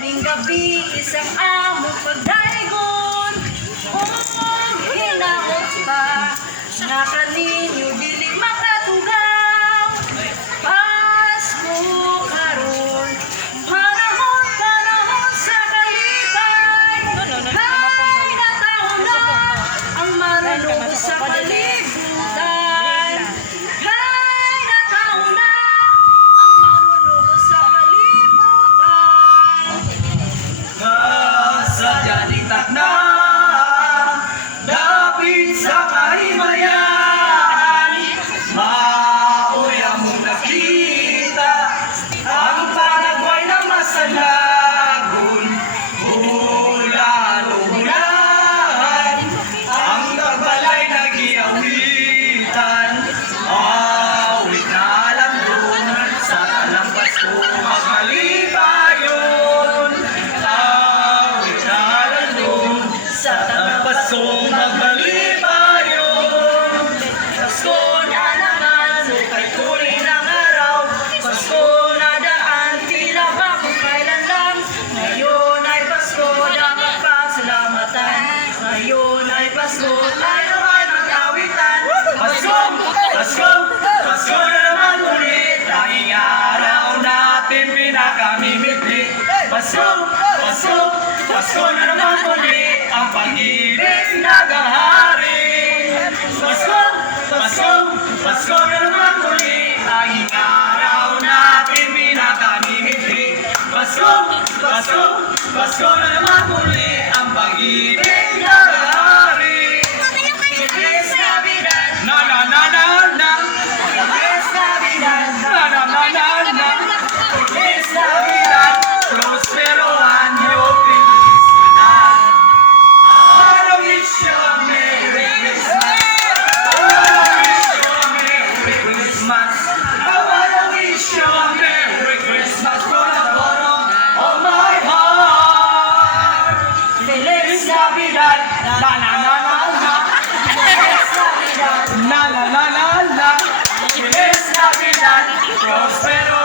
Ning gabi isang among pagdaigon. Hinaot pa na kaninyo dili makatugaw. Pasko karon, panahon sa kalipay. Hay nataon na ang marunong sa kalibutan. Hay nataon na ang marunong sa kalibutan. Kasadya diktat na dapit sa kahimayan. Maoy among nakita ang panagway ng masalagon. Hulan-hulan ang nagbalay nagiawitan. Awit na lang doon sa talampas ko magmalipayon. Awit na lang doon sa talampas ko magmalipayon. Pasko na naman, kay tuloy ng araw. Pasko na daan, tila ba kung kailan lang. Ngayon ay Pasko, dapat pasalamatan. Ngayon ay Pasko, tayo ay mag-awitan. Pasko! Pasko! Pasko na naman ulit. Tanging araw natin pinakamimigli. Pasko! Pasko! Pasko na naman ulit. Ang pag-ibig nagahari. Pasko! Pasko! Pasko na naman ulit. Tanging araw natin pinakamimigli. Pasko! Pasko! Pasko na naman ulit. Ang pag-ibig nagahari. Feliz Navidad! Na na na na na! Feliz Navidad! Na na na na na! Feliz Navidad! Prospero año, felicidad! I wish you a Merry Christmas! I wish you a Merry Christmas! I wanna wish you a Merry Christmas from the bottom of my heart! Feliz Navidad! Na na na na na! Feliz Navidad! Na na na na na! Feliz Navidad! Prospero